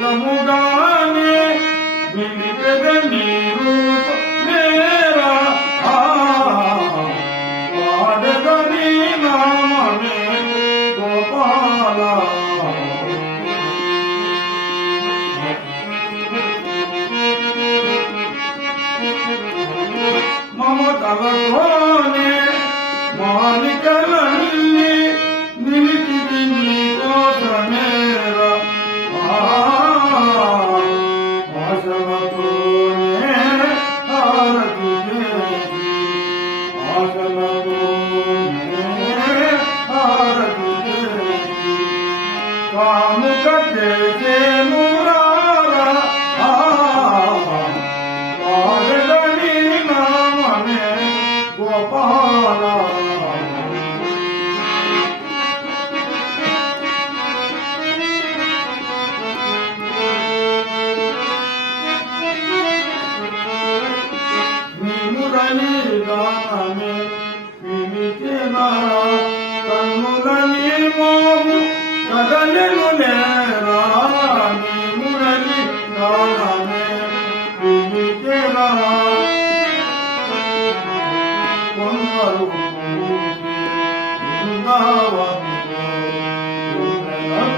అఖిలముగానే వినిపెదని రూప మేరా పాడదని నామమే గోపాల మమతలతోనే మాలికలన్నీ నిలిచిది నీ కోసమేరా ఆశలతోనే హారతి చేసి ఆశలతోనే హారతి చేసి కానుక చేసేను రారా పాడదని నామమే గోపాల మురళి గానమే వినితేనా కన్నులని మోము కదలెను నేరా మురళి గానమే వినితేనా కొందరు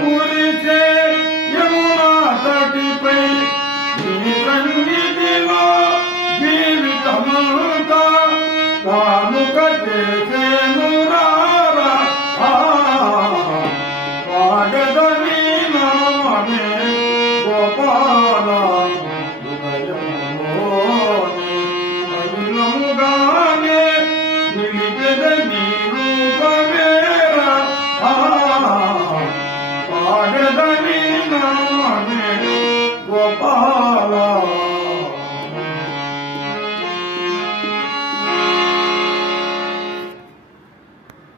కురిసే యమునా తటిపై నీ సన్నిధిలో జీవితమంతా కానుక చేసేను రారా పాడదని నామమే గోపాల హృదయములోని అఖిలముగానే నిలిపెదని రూపమేరా